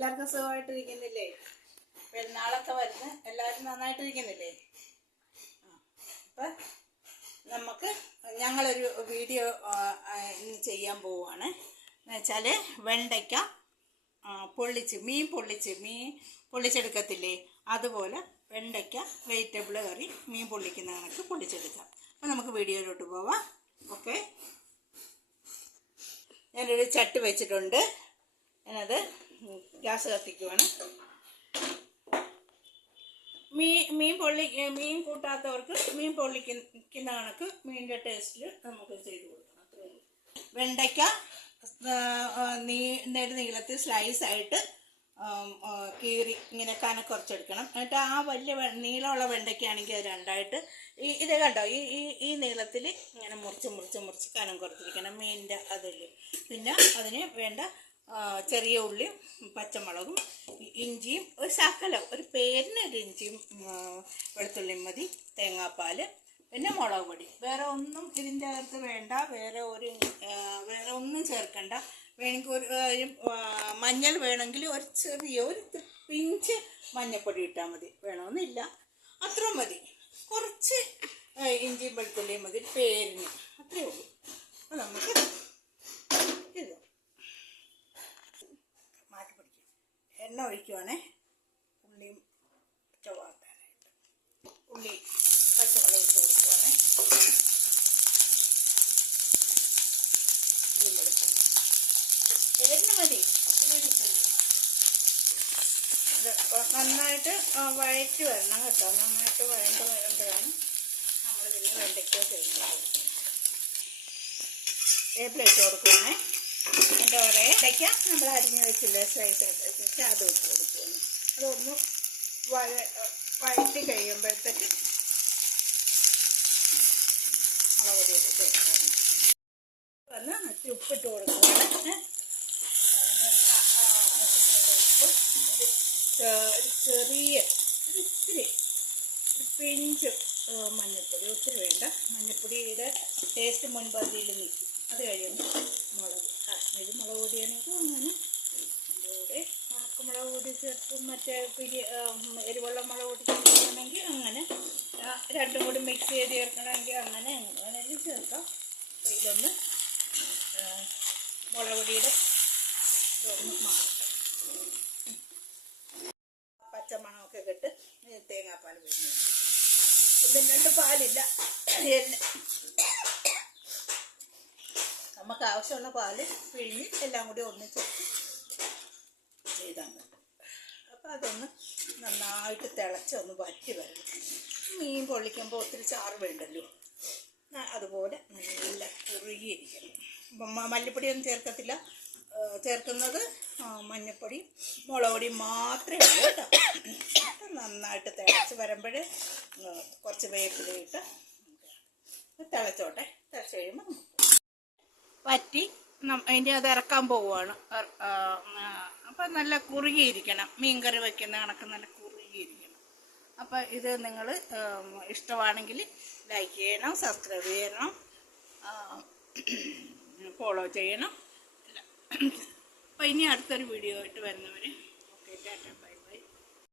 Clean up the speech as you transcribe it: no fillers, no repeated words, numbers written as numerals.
എല്ലാവർക്കും സുഖമായിട്ടിരിക്കുന്നില്ലേ? പെരുന്നാളൊക്കെ വരുന്ന എല്ലാവരും നന്നായിട്ടിരിക്കുന്നില്ലേ? അപ്പം നമുക്ക് ഞങ്ങളൊരു വീഡിയോ ഇന്ന് ചെയ്യാൻ പോവുകയാണ്. എന്ന് വെച്ചാൽ വെണ്ടയ്ക്ക മീൻ പൊള്ളിച്ചെടുക്കത്തില്ലേ, അതുപോലെ വെണ്ടയ്ക്ക വെജിറ്റബിൾ കറി മീൻ പൊള്ളിക്കുന്ന കണക്ക് പൊള്ളിച്ചെടുക്കാം. അപ്പം നമുക്ക് വീഡിയോയിലോട്ട് പോവാം. ഓക്കെ, ഞാനൊരു ചട്ടി വെച്ചിട്ടുണ്ട്. ഞാനത് ഗ്യാസ് കത്തിക്കുവാണ്. മീൻ കൂട്ടാത്തവർക്ക് മീൻ പൊള്ളിക്കുന്ന കണക്ക് മീനിൻ്റെ ടേസ്റ്റിൽ നമുക്ക് ചെയ്ത് കൊടുക്കണം. അത്രയും വെണ്ടയ്ക്ക നീളത്തിൽ സ്ലൈസായിട്ട് കീറി ഇങ്ങനെ കനക്കുറച്ചെടുക്കണം. എന്നിട്ട് ആ വലിയ നീളമുള്ള വെണ്ടയ്ക്കാണെങ്കിൽ അത് രണ്ടായിട്ട് ഇത് കണ്ടോ, ഈ നീളത്തിൽ ഇങ്ങനെ മുറിച്ച് കനം കുറച്ചിരിക്കണം മീനിൻ്റെ അതിൽ. പിന്നെ അതിന് വേണ്ട ചെറിയ ഉള്ളിയും പച്ചമുളകും ഇഞ്ചിയും ഒരു ശകലം, ഒരു പേരിന് ഒരു ഇഞ്ചിയും വെളുത്തുള്ളിയും മതി, തേങ്ങാപ്പാൽ, പിന്നെ മുളക് പൊടി. വേറെ ഒന്നും ഇതിൻ്റെ അകത്ത് വേണ്ട, വേറെ ഒന്നും ചേർക്കണ്ട. വേണമെങ്കിൽ ഒരു മഞ്ഞൾ വേണമെങ്കിൽ ഒരു പിഞ്ച് മഞ്ഞൾപ്പൊടി ഇട്ടാൽ മതി, വേണമെന്നില്ല, അത്ര മതി. കുറച്ച് ഇഞ്ചിയും വെളുത്തുള്ളിയും മതി പേരിന്, അത്രയേ ഉള്ളൂ. അപ്പോൾ നമുക്ക് ഇത് മാറ്റി പിടിക്കും. എണ്ണ ഒഴിക്കുവാണേ, ഉള്ളിയും ചുവക്കാനായിട്ട് ഉള്ളി പച്ചമുളക് ഇട്ട് കൊടുക്കുവാണേ. പേരിന് മതി, ഇത് നന്നായിട്ട് വഴറ്റി വരണം കേട്ടോ. നന്നായിട്ട് വഴണ്ട് വരുമ്പോഴാണ് നമ്മളിതിന് വെണ്ടയ്ക്ക ചെയ്യുന്നത്. വേപ്പില ഇട്ട് കൊടുക്കുവാണേ. എൻ്റെ ഒരേ വെണ്ടയ്ക്ക നമ്മൾ അരിഞ്ഞ് വെച്ചില്ലേ, സ്ലൈസായിട്ട് വെച്ച് അത് ഇട്ട് കൊടുക്കുകയാണ്. അതൊന്ന് വഴറ്റി കഴിയുമ്പോഴത്തേക്ക് മുളക് പൊടിയൊക്കെ ചേർക്കാണ്. വന്ന് ഉപ്പിട്ട് കൊടുക്കുകയാണ്. ഒരു ചെറിയ ഇത്തിരി ഒരു പിഞ്ച് മഞ്ഞൾപ്പൊടി, ഒത്തിരി വേണ്ട. മഞ്ഞൾപ്പൊടിയുടെ ടേസ്റ്റ് മുൻപന്തിയിൽ നിൽക്കും. അത് കഴിയുമ്പോൾ കാശ്മീരി മുളക് പൊടിയാണെങ്കിൽ അങ്ങനെ, അതിൻ്റെ കൂടെ ഉണക്കമുളക് പൊടി ചേർക്കും. മറ്റേ എരിവുള്ള മുളക് പൊടി ചേർക്കണമെങ്കിൽ അങ്ങനെ, രണ്ടും കൂടി മിക്സ് ചെയ്ത് ചേർക്കണമെങ്കിൽ അങ്ങനെ വേണമെങ്കിലും ചേർക്കാം. അപ്പോൾ ഇതൊന്ന് മുളക് പൊടിയുടെ ഇതൊന്ന് മാറട്ടെ. പച്ചമണമൊക്കെ കെട്ട് തേങ്ങാപ്പാൽ പിഴിഞ്ഞ് ഒന്നും രണ്ട് പാലില്ല, നമുക്ക് ആവശ്യമുള്ള പാല് പിഴിഞ്ഞ് എല്ലാം കൂടി ഒന്നിച്ചെടുത്ത് ചെയ്താൽ മതി. അപ്പോൾ അതൊന്ന് നന്നായിട്ട് തിളച്ച് ഒന്ന് വറ്റി വരണം. മീൻ പൊള്ളിക്കുമ്പോൾ ഒത്തിരി ചാറ് വേണ്ടല്ലോ, അതുപോലെ നല്ല കുറുകിയിരിക്കണം. അപ്പം മല്ലിപ്പൊടിയൊന്നും ചേർക്കത്തില്ല, ചേർക്കുന്നത് മഞ്ഞൾപ്പൊടി മുളക് പൊടി മാത്രമേ ഉള്ളൂ കേട്ടോ. നന്നായിട്ട് തിളച്ച് വരുമ്പോൾ കുറച്ച് വേപ്പിലിട്ട് തിളച്ചോട്ടെ. തിളച്ച് കഴിയുമ്പോൾ വറ്റി അതിൻ്റെ അത് ഇറക്കാൻ പോവുകയാണ്. അപ്പം നല്ല കുറുകിയിരിക്കണം, മീൻകറി വയ്ക്കുന്ന കണക്ക് നല്ല കുറുകിയിരിക്കണം. അപ്പം ഇത് നിങ്ങൾ ഇഷ്ടമാണെങ്കിൽ ലൈക്ക് ചെയ്യണം, സബ്സ്ക്രൈബ് ചെയ്യണം, ഫോളോ ചെയ്യണം. അപ്പോൾ ഇനി അടുത്തൊരു വീഡിയോ ആയിട്ട് വരുന്നവരെ ഓക്കെ, ടാറ്റ, ബൈ.